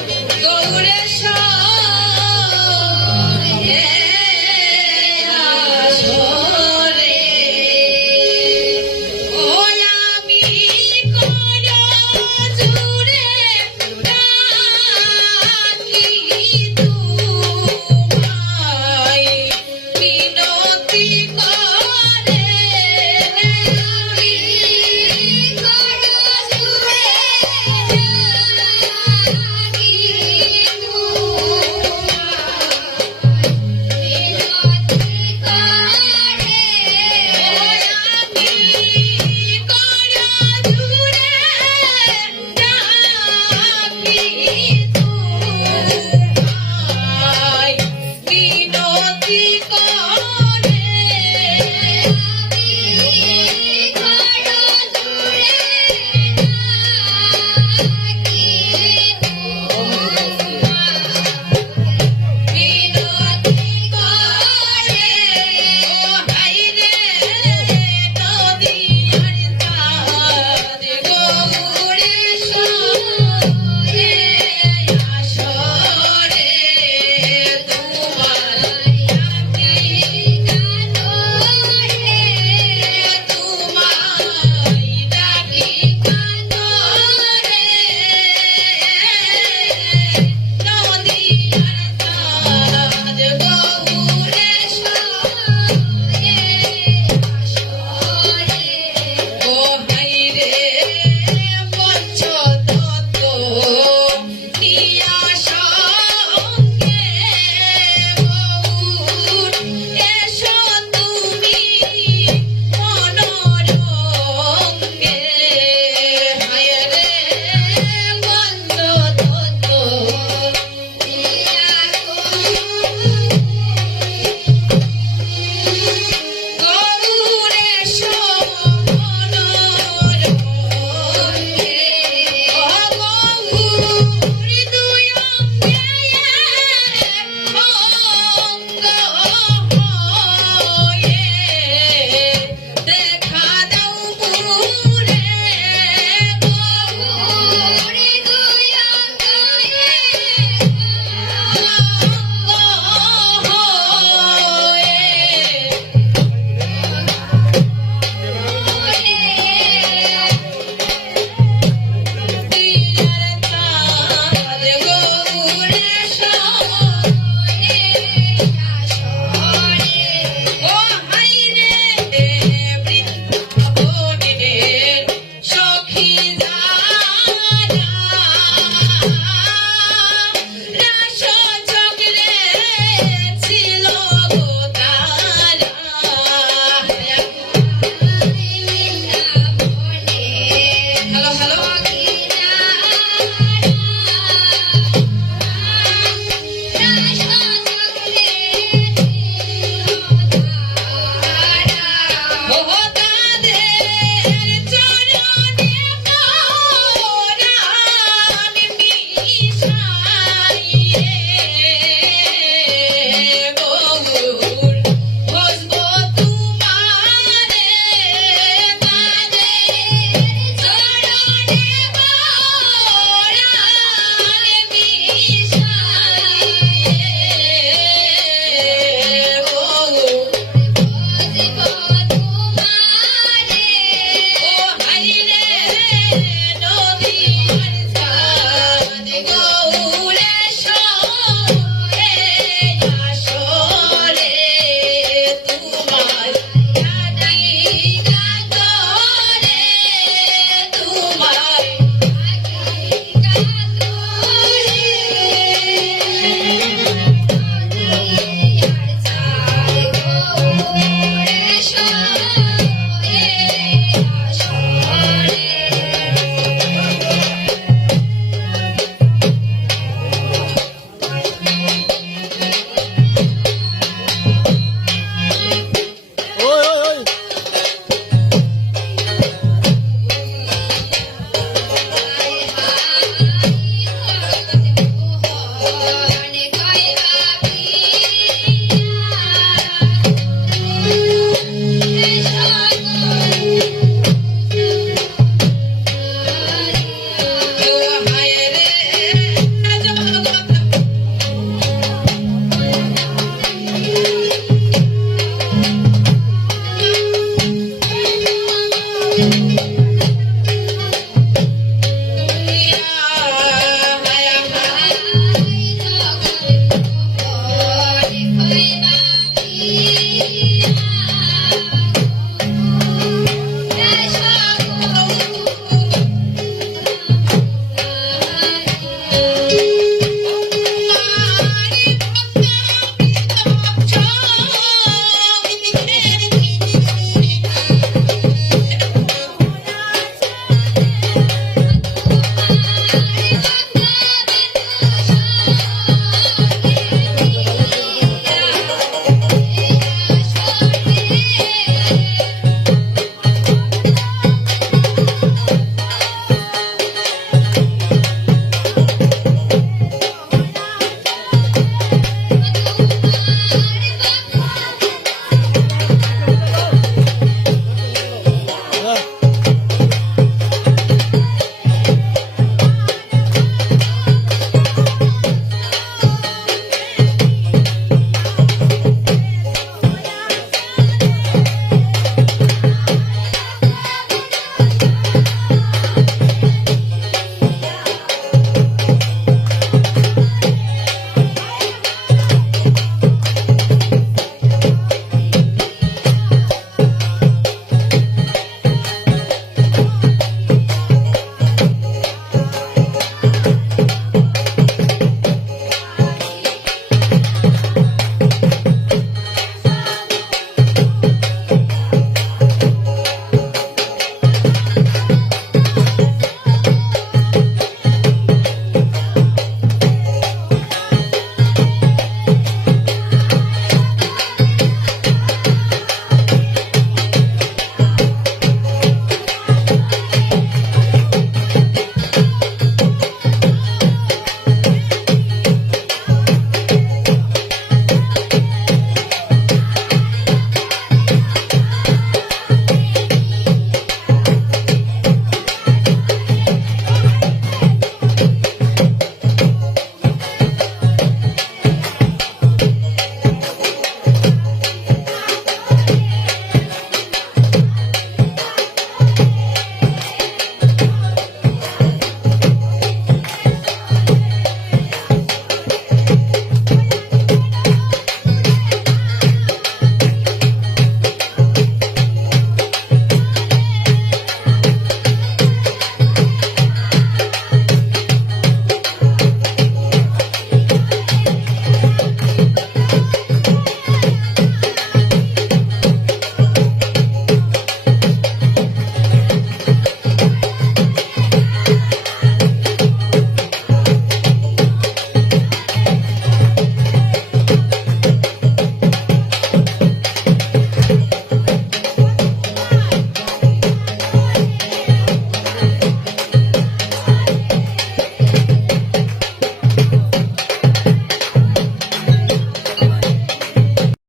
Con ফুলের সব